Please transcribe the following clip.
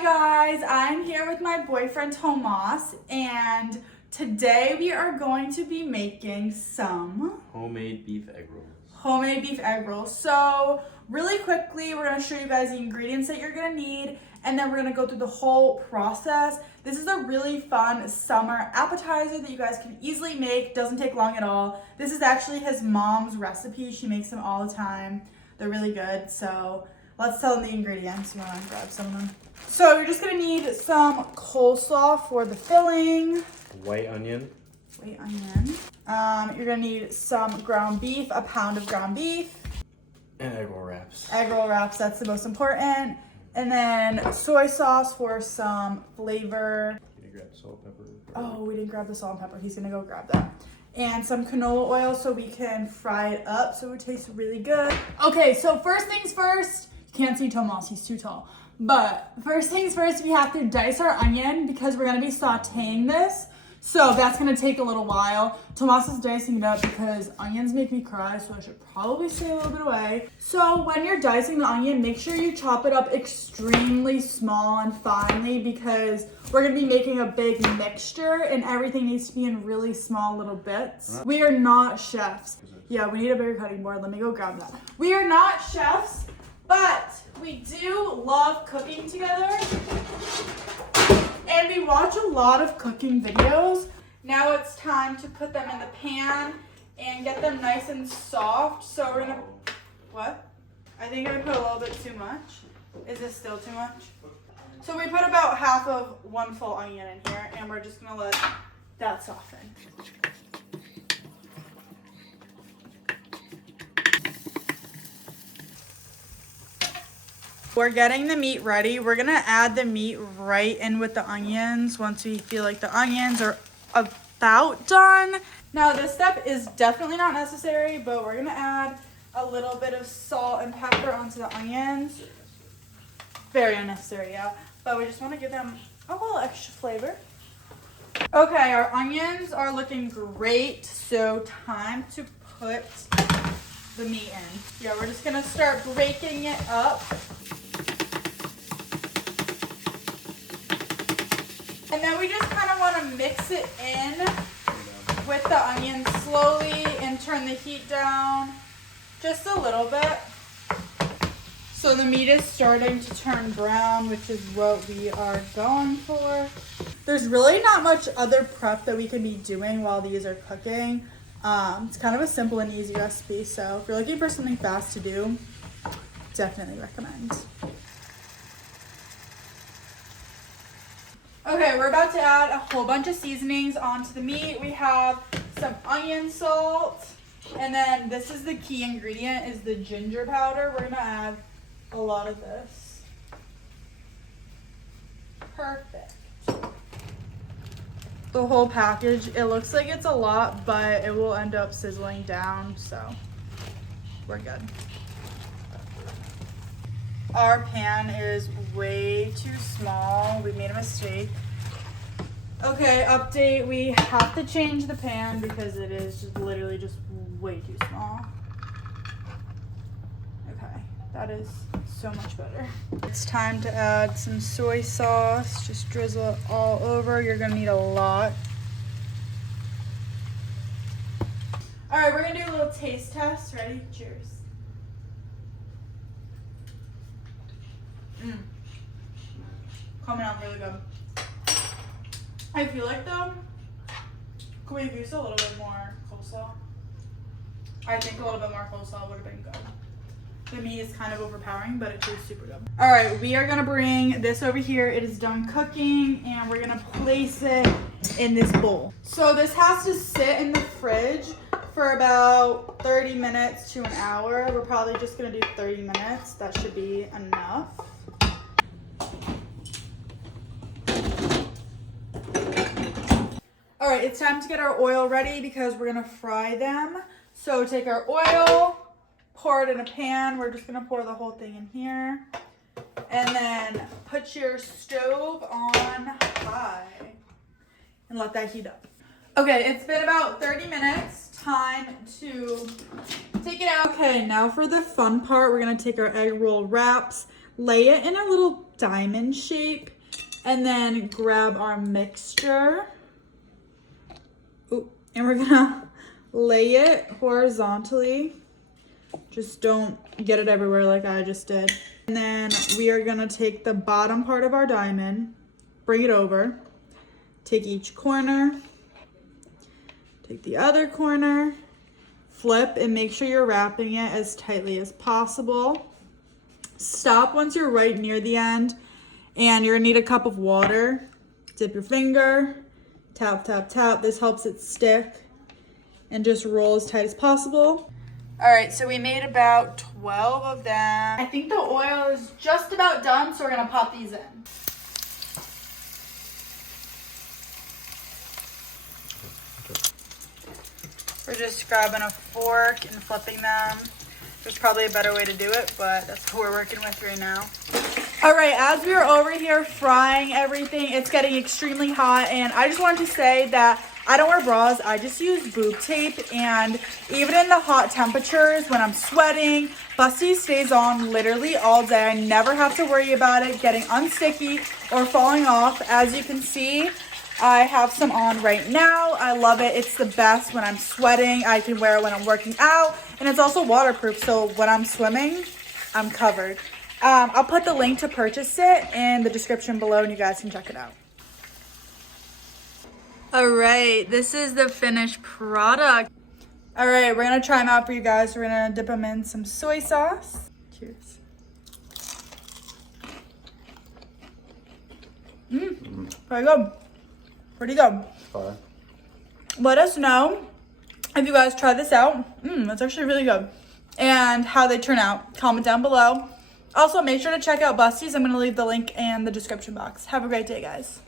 Hi guys, I'm here with my boyfriend Tomas, and today we are going to be making some homemade beef egg rolls. So really quickly, we're gonna show you guys the ingredients that you're gonna need, and then we're gonna go through the whole process. This is a really fun summer appetizer that you guys can easily make. Doesn't take long at all. This is actually his mom's recipe. She makes them all the time. They're really good. So let's tell them the ingredients. You wanna grab some of them? So you're just gonna need some coleslaw for the filling. White onion. You're gonna need some ground beef, a pound of ground beef. And egg roll wraps. Egg roll wraps, that's the most important. And then soy sauce for some flavor. Can you grab salt, pepper? Oh, we didn't grab the salt and pepper. He's gonna go grab that. And some canola oil so we can fry it up so it tastes really good. Okay, so first things first, you can't see Tomas, he's too tall. But first things first, we have to dice our onion because we're gonna be sauteing this. So that's gonna take a little while. Tomas is dicing it up because onions make me cry, so I should probably stay a little bit away. So when you're dicing the onion, make sure you chop it up extremely small and finely because we're gonna be making a big mixture and everything needs to be in really small little bits. We are not chefs. Yeah, we need a bigger cutting board. Let me go grab that. We are not chefs, but we do love cooking together. And we watch a lot of cooking videos. Now it's time to put them in the pan and get them nice and soft. So we're gonna, what? I think I put a little bit too much. Is this still too much? So we put about half of one full onion in here and we're just gonna let that soften. We're getting the meat ready. We're gonna add the meat right in with the onions once we feel like the onions are about done. Now this step is definitely not necessary, but we're gonna add a little bit of salt and pepper onto the onions. Very unnecessary, yeah. But we just wanna give them a little extra flavor. Okay, our onions are looking great, so time to put the meat in. Yeah, we're just gonna start breaking it up. And then we just kind of want to mix it in with the onions slowly and turn the heat down just a little bit. So the meat is starting to turn brown, which is what we are going for. There's really not much other prep that we can be doing while these are cooking. It's kind of a simple and easy recipe, so if you're looking for something fast to do, definitely recommend. Okay, we're about to add a whole bunch of seasonings onto the meat. We have some onion salt, and then this is the key ingredient, is the ginger powder. We're gonna add a lot of this. Perfect. The whole package, it looks like it's a lot, but it will end up sizzling down, so we're good. Our pan is way too small. We made a mistake. Okay, update. We have to change the pan because it is just literally just way too small. Okay, that is so much better. It's time to add some soy sauce. Just drizzle it all over. You're gonna need a lot. All right, we're gonna do a little taste test. Ready? Cheers. Coming out really good. I feel like though, could we have used a little bit more coleslaw? I think a little bit more coleslaw would have been good. The meat is kind of overpowering, but it tastes super good. All right, we are gonna bring this over here. It is done cooking, and we're gonna place it in this bowl. So this has to sit in the fridge for about 30 minutes to an hour. We're probably just gonna do 30 minutes. That should be enough. All right, it's time to get our oil ready because we're gonna fry them. So take our oil, pour it in a pan. We're just gonna pour the whole thing in here. And then put your stove on high and let that heat up. Okay, it's been about 30 minutes. Time to take it out. Okay, now for the fun part, we're gonna take our egg roll wraps, lay it in a little diamond shape. And then grab our mixture. Ooh, and we're gonna lay it horizontally. Just don't get it everywhere like I just did. And then we are gonna take the bottom part of our diamond, bring it over, take each corner, take the other corner, flip, and make sure you're wrapping it as tightly as possible. Stop once you're right near the end, and you're gonna need a cup of water. Dip your finger, tap, tap, tap. This helps it stick, and just roll as tight as possible. All right, so we made about 12 of them. I think the oil is just about done, so we're gonna pop these in. We're just grabbing a fork and flipping them. There's probably a better way to do it, but that's what we're working with right now. All right, as we are over here frying everything, it's getting extremely hot, and I just wanted to say that I don't wear bras, I just use boob tape, and even in the hot temperatures, when I'm sweating, Busties stays on literally all day. I never have to worry about it getting unsticky or falling off. As you can see, I have some on right now. I love it. It's the best when I'm sweating. I can wear it when I'm working out, and it's also waterproof, so when I'm swimming, I'm covered. I'll put the link to purchase it in the description below, and you guys can check it out. All right, this is the finished product. All right, we're gonna try them out for you guys. We're gonna dip them in some soy sauce. Cheers. Pretty good. Pretty good. Fire. Let us know if you guys try this out. That's actually really good. And how they turn out. Comment down below. Also, make sure to check out Busties. I'm going to leave the link in the description box. Have a great day, guys.